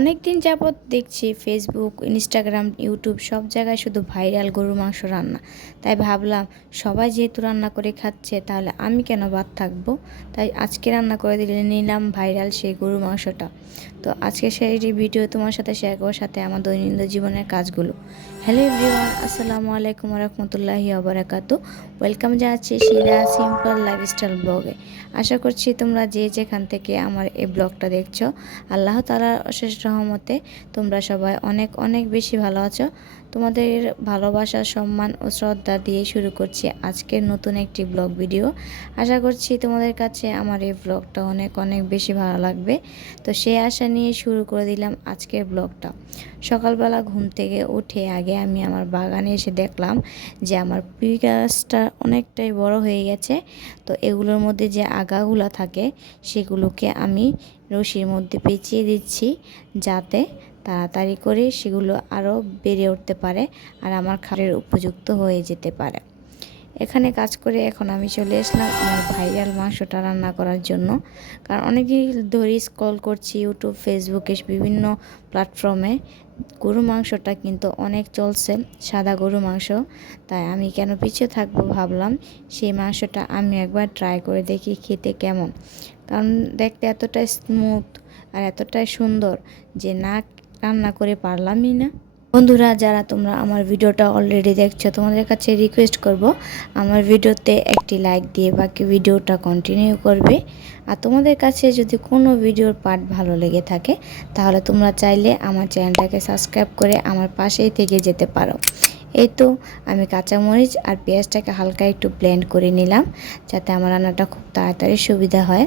অনেক দিন যাবৎ দেখছি ফেসবুক, ইনস্টাগ্রাম, ইউটিউব সব জায়গায় শুধু ভাইরাল গরুর মাংস রান্না। তাই ভাবলাম সবাই যেহেতু রান্না করে খাচ্ছে তাহলে আমি কেন বাদ থাকবো। তাই আজকে রান্না করে দিলে নিলাম ভাইরাল সেই গরুর মাংসটা। তো আজকে সেই ভিডিও তোমার সাথে শেয়ার করার সাথে আমার দৈনন্দিন জীবনের কাজগুলো। হ্যালো এভরিওয়ান, আসসালামু আলাইকুম রহমতুল্লাহি ওবারাকাতু। ওয়েলকাম জানাচ্ছি শিলা সিম্পল লাইফস্টাইল ব্লগে। আশা করছি তোমরা যে যেখান থেকে আমার এই ব্লগটা দেখছো, আল্লাহ তাআলার অশেষ রহমতে তোমরা সবাই অনেক অনেক বেশি ভালো আছো। তোমাদের ভালোবাসা, সম্মান ও শ্রদ্ধা দিয়ে শুরু করছি আজকের নতুন একটি ব্লগ ভিডিও। আশা করছি তোমাদের কাছে আমার এই ব্লগটা অনেক অনেক বেশি ভালো লাগবে। তো সেই আশা নিয়ে শুরু করে দিলাম আজকের ব্লগটা। সকালবেলা ঘুম থেকে উঠে আগে আমি আমার বাগানে এসে দেখলাম যে আমার পুঁই গাছটা অনেকটাই বড় হয়ে গেছে। তো এগুলোর মধ্যে যে আগাগুলো থাকে সেগুলোকে আমি রশির মধ্যে পেঁচিয়ে দিচ্ছি, যাতে তাড়াতাড়ি করে সেগুলো আরও বেড়ে উঠতে পারে আর আমার খাবারের উপযুক্ত হয়ে যেতে পারে। এখানে কাজ করে এখন আমি চলে আসলাম আমার ভাইরাল মাংসটা রান্না করার জন্য। কারণ অনেকদিন ধরে স্ক্রল করছি ইউটিউব, ফেসবুকে, বিভিন্ন প্ল্যাটফর্মে গরু মাংসটা কিন্তু অনেক চলছে, সাদা গরু মাংস। তাই আমি কেন পিছিয়ে থাকবো, ভাবলাম সেই মাংসটা আমি একবার ট্রাই করে দেখি খেতে কেমন। কারণ দেখতে এতটাই স্মুথ আর এতটাই সুন্দর যে না রান্না করে পারলামই না। বন্ধুরা, যারা তোমরা আমার ভিডিওটা অলরেডি দেখছো, তোমাদের কাছে রিকোয়েস্ট করব আমার ভিডিওতে একটি লাইক দিয়ে বাকি ভিডিওটা কন্টিনিউ করবে। আর তোমাদের কাছে যদি কোনো ভিডিওর পার্ট ভালো লেগে থাকে তাহলে তোমরা চাইলে আমার চ্যানেলটাকে সাবস্ক্রাইব করে আমার পাশেই থেকে যেতে পারো। এই তো আমি কাঁচামরিচ আর পেঁয়াজটাকে হালকা একটু ব্লেন্ড করে নিলাম, যাতে আমার রান্নাটা খুব তাড়াতাড়ি সুবিধা হয়।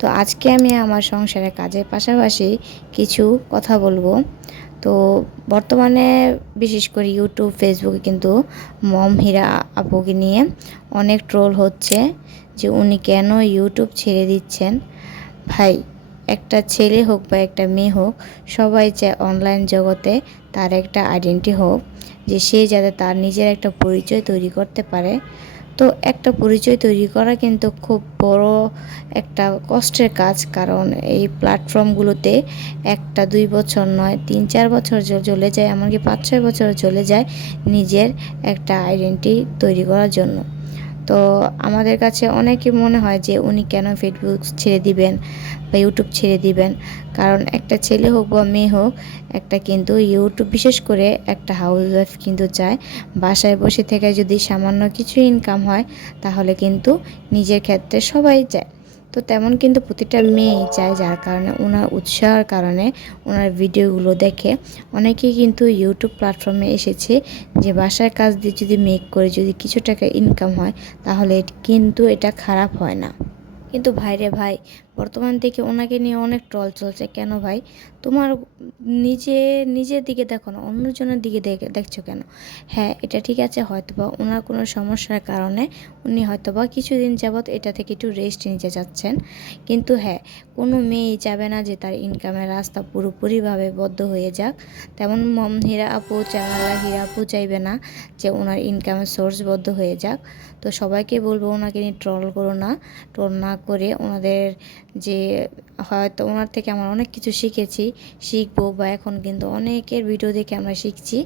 তো আজকে আমি আমার সংসারের কাজের পাশাপাশি কিছু কথা বলবো। তো বর্তমানে বিশেষ করে ইউটিউব, ফেসবুকে কিন্তু মম হীরা আপুকে নিয়ে অনেক ট্রোল হচ্ছে যে উনি কেন ইউটিউব ছেড়ে দিচ্ছেন। ভাই, একটা ছেলে হোক বা একটা মেয়ে হোক, সবাই চায় অনলাইন জগতে তার একটা আইডেন্টি হোক, যে সে যাতে তার নিজের একটা পরিচয় তৈরি করতে পারে। তো একটা পরিচয় তৈরি করা কিন্তু খুব বড় একটা কষ্টের কাজ। কারণ এই প্ল্যাটফর্মগুলোতে 1-2 বছর নয়, 3-4 বছর চলে যায়, এমনকি 5-6 বছর চলে যায় নিজের একটা আইডেন্টি তৈরি করার জন্য। তো আমাদের কাছে অনেকে মনে হয় যে উনি কেন ফেসবুক ছেড়ে দিবেন বা ইউটিউব ছেড়ে দিবেন। কারণ একটা ছেলে হোক বা মেয়ে হোক, একটা কিন্তু ইউটিউব, বিশেষ করে একটা হাউসওয়াইফ কিন্তু চায় বাসায় বসে থেকে যদি সামান্য কিছু ইনকাম হয় তাহলে কিন্তু নিজের ক্ষেত্রে সবাই চায়। তো তেমন কিন্তু প্রতিটা মেয়েই চায়, যার কারণে ওনার উৎসাহের কারণে ওনার ভিডিওগুলো দেখে অনেকেই কিন্তু ইউটিউব প্ল্যাটফর্মে এসেছে যে বাসার কাজ দিয়ে যদি মেক করে যদি কিছু টাকা ইনকাম হয় তাহলে কিন্তু এটা খারাপ হয় না। কিন্তু ভাই রে ভাই, বর্তমান থেকে ওনাকে নিয়ে অনেক ট্রল চলছে। কেন ভাই? তোমার নিজের দিকে দেখো না, অন্যজনের দিকে দেখছো কেন? হ্যাঁ, এটা ঠিক আছে, হয়তোবা ওনার কোনো সমস্যার কারণে উনি হয়তোবা কিছুদিন যাবৎ এটা থেকে একটু রেস্ট নিতে যাচ্ছেন। কিন্তু হ্যাঁ, কোনো মেয়েই চাবে না যে তার ইনকামের রাস্তা পুরোপুরিভাবে বদ্ধ হয়ে যাক। তেমন মম হীরা আপু, চ্যানেলা হীরা আপু চাইবে না যে ওনার ইনকামের সোর্স বদ্ধ হয়ে যাক। তো সবাইকে বলবো ওনাকে নিয়ে ট্রল করো না। ট্রল না করে ওনাদের যে, হয়তো ওনার থেকে আমরা অনেক কিছু শিখবো, বা এখন কিন্তু অনেকের ভিডিও দেখে আমরা শিখছি।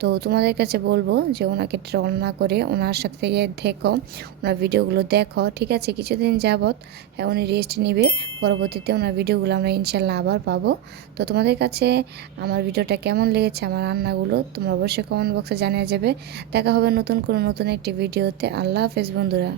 তো তোমাদের কাছে বলবো যে ওনাকে ট্রল না করে ওনার সাথে থেকো, ওনার ভিডিওগুলো দেখো। ঠিক আছে, কিছুদিন যাবৎ হ্যাঁ উনি রেস্ট নিবে, পরবর্তীতে ওনার ভিডিওগুলো আমরা ইনশাল্লাহ আবার পাবো। তো তোমাদের কাছে আমার ভিডিওটা কেমন লেগেছে, আমার রান্নাগুলো, তোমরা অবশ্যই কমেন্ট বক্সে জানিয়ে যাবে। দেখা হবে নতুন একটি ভিডিওতে। আল্লাহ হাফেজ বন্ধুরা।